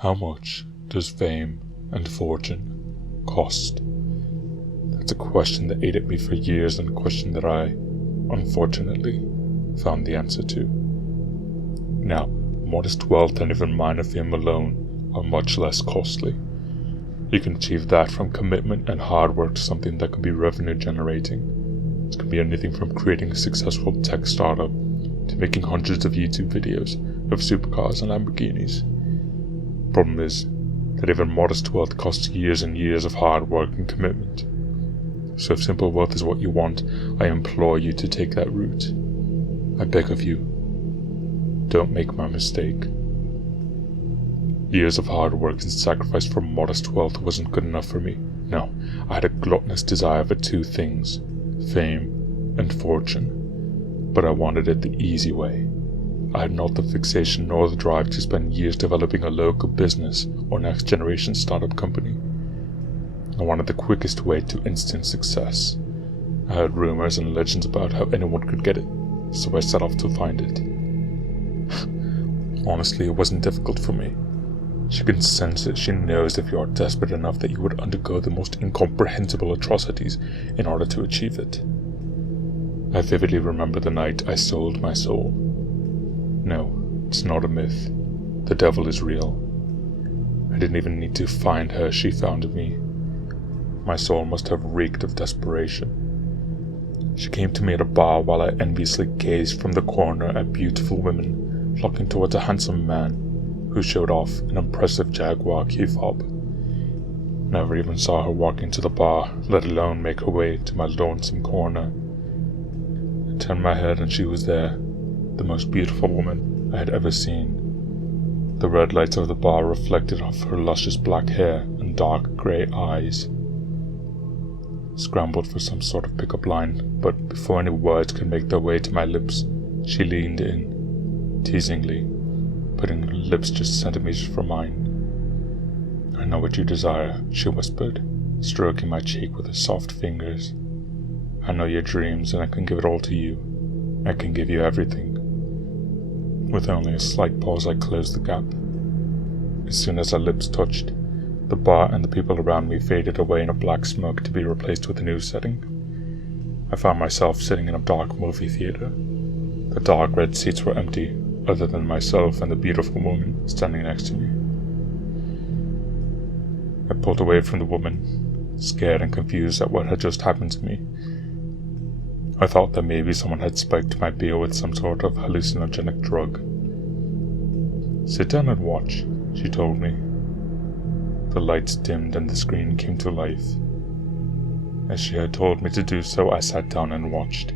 How much does fame and fortune cost? That's a question that ate at me for years, and a question that I, unfortunately, found the answer to. Now, modest wealth and even minor fame alone are much less costly. You can achieve that from commitment and hard work to something that can be revenue generating. It can be anything from creating a successful tech startup to making hundreds of YouTube videos of supercars and Lamborghinis. Problem is that even modest wealth costs years and years of hard work and commitment. So if simple wealth is what you want, I implore you to take that route. I beg of you, don't make my mistake. Years of hard work and sacrifice for modest wealth wasn't good enough for me. No, I had a gluttonous desire for two things, fame and fortune. But I wanted it the easy way. I had not the fixation nor the drive to spend years developing a local business or next generation startup company. I wanted the quickest way to instant success. I heard rumors and legends about how anyone could get it, so I set off to find it. Honestly, it wasn't difficult for me. She can sense it. She knows if you are desperate enough that you would undergo the most incomprehensible atrocities in order to achieve it. I vividly remember the night I sold my soul. No, it's not a myth. The devil is real. I didn't even need to find her, she found me. My soul must have reeked of desperation. She came to me at a bar while I enviously gazed from the corner at beautiful women flocking towards a handsome man who showed off an impressive Jaguar Q-fob. Never even saw her walk into the bar, let alone make her way to my lonesome corner. I turned my head and she was there, the most beautiful woman I had ever seen. The red lights of the bar reflected off her luscious black hair and dark grey eyes. Scrambled for some sort of pickup line, but before any words could make their way to my lips, she leaned in, teasingly, putting her lips just centimeters from mine. "I know what you desire," she whispered, stroking my cheek with her soft fingers. "I know your dreams, and I can give it all to you. I can give you everything." With only a slight pause, I closed the gap. As soon as our lips touched, the bar and the people around me faded away in a black smoke to be replaced with a new setting. I found myself sitting in a dark movie theater. The dark red seats were empty, other than myself and the beautiful woman standing next to me. I pulled away from the woman, scared and confused at what had just happened to me. I thought that maybe someone had spiked my beer with some sort of hallucinogenic drug. "Sit down and watch," she told me. The lights dimmed and the screen came to life. As she had told me to do so, I sat down and watched.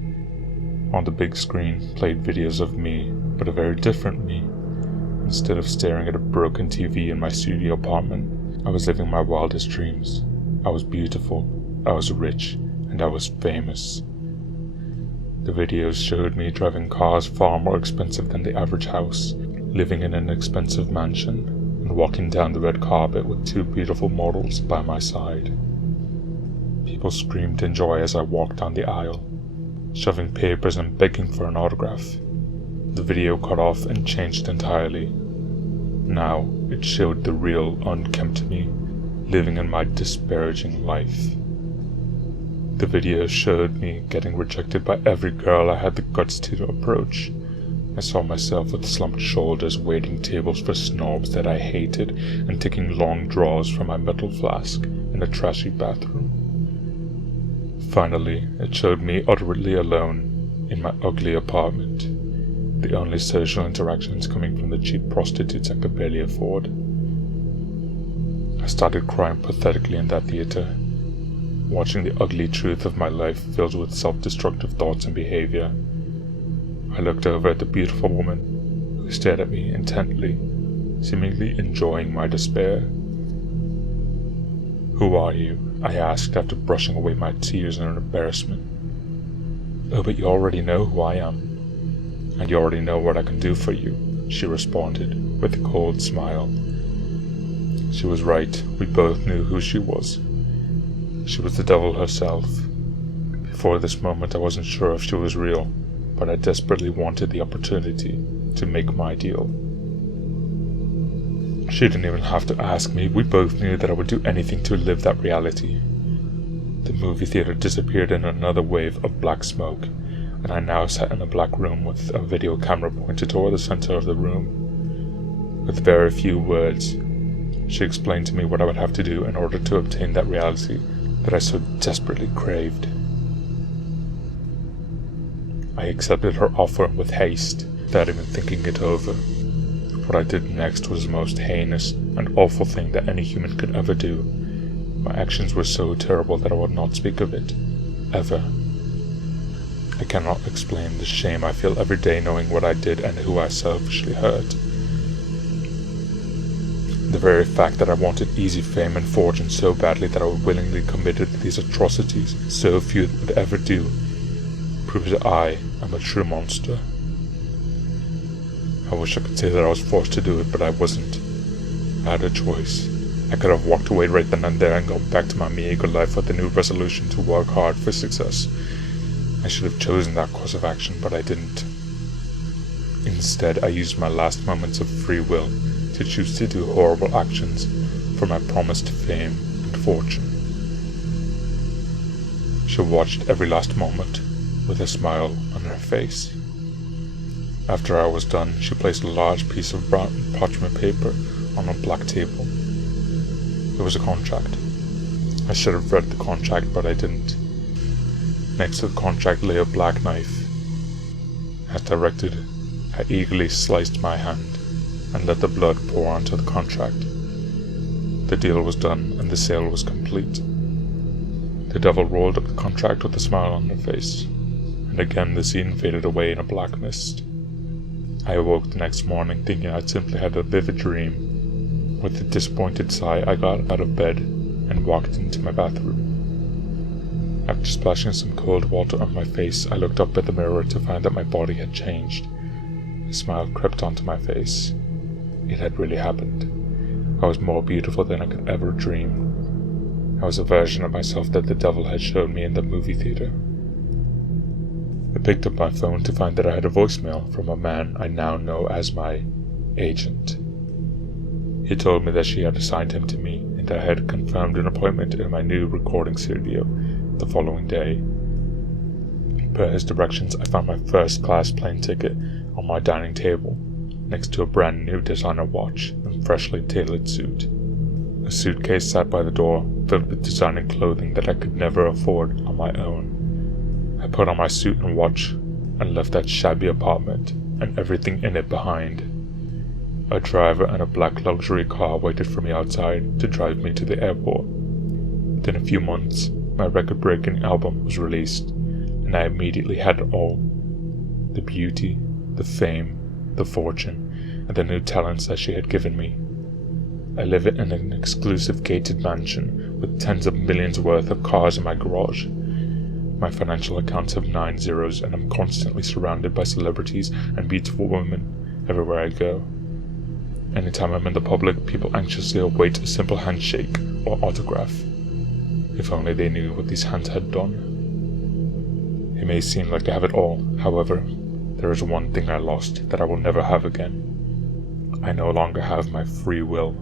On the big screen played videos of me, but a very different me. Instead of staring at a broken TV in my studio apartment, I was living my wildest dreams. I was beautiful, I was rich, and I was famous. The videos showed me driving cars far more expensive than the average house, living in an expensive mansion, and walking down the red carpet with two beautiful models by my side. People screamed in joy as I walked down the aisle, shoving papers and begging for an autograph. The video cut off and changed entirely. Now it showed the real, unkempt me, living in my disparaging life. The video showed me getting rejected by every girl I had the guts to approach. I saw myself with slumped shoulders waiting tables for snobs that I hated and taking long draws from my metal flask in a trashy bathroom. Finally, it showed me utterly alone in my ugly apartment, the only social interactions coming from the cheap prostitutes I could barely afford. I started crying pathetically in that theater, watching the ugly truth of my life filled with self-destructive thoughts and behavior. I looked over at the beautiful woman, who stared at me intently, seemingly enjoying my despair. "Who are you?" I asked after brushing away my tears in embarrassment. "Oh, but you already know who I am, and you already know what I can do for you," she responded with a cold smile. She was right. We both knew who she was. She was the devil herself. Before this moment I wasn't sure if she was real, but I desperately wanted the opportunity to make my deal. She didn't even have to ask me. We both knew that I would do anything to live that reality. The movie theater disappeared in another wave of black smoke, and I now sat in a black room with a video camera pointed toward the center of the room. With very few words, she explained to me what I would have to do in order to obtain that reality that I so desperately craved. I accepted her offer with haste, without even thinking it over. What I did next was the most heinous and awful thing that any human could ever do. My actions were so terrible that I would not speak of it, ever. I cannot explain the shame I feel every day knowing what I did and who I selfishly hurt. The very fact that I wanted easy fame and fortune so badly that I willingly committed these atrocities so few would ever do proves that I am a true monster. I wish I could say that I was forced to do it, but I wasn't. I had a choice. I could have walked away right then and there and gone back to my meager life with a new resolution to work hard for success. I should have chosen that course of action, but I didn't. Instead, I used my last moments of free will to choose to do horrible actions for my promised fame and fortune. She watched every last moment with a smile on her face. After I was done, she placed a large piece of brown parchment paper on a black table. It was a contract. I should have read the contract, but I didn't. Next to the contract lay a black knife. As directed, I eagerly sliced my hand and let the blood pour onto the contract. The deal was done and the sale was complete. The devil rolled up the contract with a smile on her face, and again the scene faded away in a black mist. I awoke the next morning thinking I'd simply had a vivid dream. With a disappointed sigh, I got out of bed and walked into my bathroom. After splashing some cold water on my face, I looked up at the mirror to find that my body had changed. A smile crept onto my face. It had really happened. I was more beautiful than I could ever dream. I was a version of myself that the devil had shown me in the movie theater. I picked up my phone to find that I had a voicemail from a man I now know as my agent. He told me that she had assigned him to me, and I had confirmed an appointment in my new recording studio the following day. Per his directions, I found my first-class plane ticket on my dining table, next to a brand new designer watch and freshly tailored suit. A suitcase sat by the door, filled with designer clothing that I could never afford on my own. I put on my suit and watch, and left that shabby apartment and everything in it behind. A driver and a black luxury car waited for me outside to drive me to the airport. Within a few months, my record-breaking album was released, and I immediately had it all. The beauty, the fame, the fortune, and the new talents that she had given me. I live in an exclusive gated mansion with tens of millions worth of cars in my garage. My financial accounts have 9 zeros, and I'm constantly surrounded by celebrities and beautiful women everywhere I go. Anytime I'm in the public, people anxiously await a simple handshake or autograph. If only they knew what these hands had done. It may seem like I have it all, however, there is one thing I lost that I will never have again. I no longer have my free will.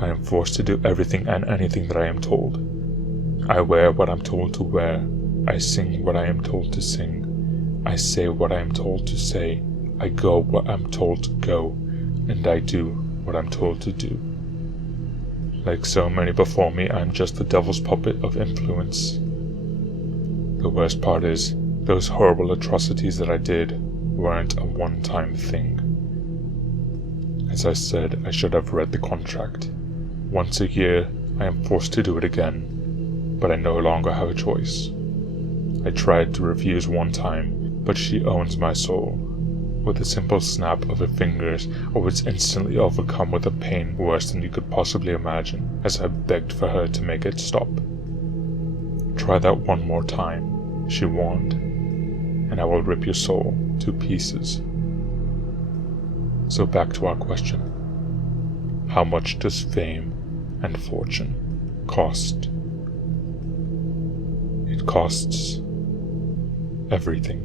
I am forced to do everything and anything that I am told. I wear what I'm told to wear. I sing what I am told to sing. I say what I am told to say. I go where I'm told to go. And I do what I'm told to do. Like so many before me, I am just the devil's puppet of influence. The worst part is, those horrible atrocities that I did weren't a one-time thing. As I said, I should have read the contract. Once a year, I am forced to do it again. But I no longer have a choice. I tried to refuse one time, but she owns my soul. With a simple snap of her fingers, I was instantly overcome with a pain worse than you could possibly imagine, as I begged for her to make it stop. "Try that one more time," she warned, "and I will rip your soul to pieces." So back to our question. How much does fame and fortune cost? It costs everything.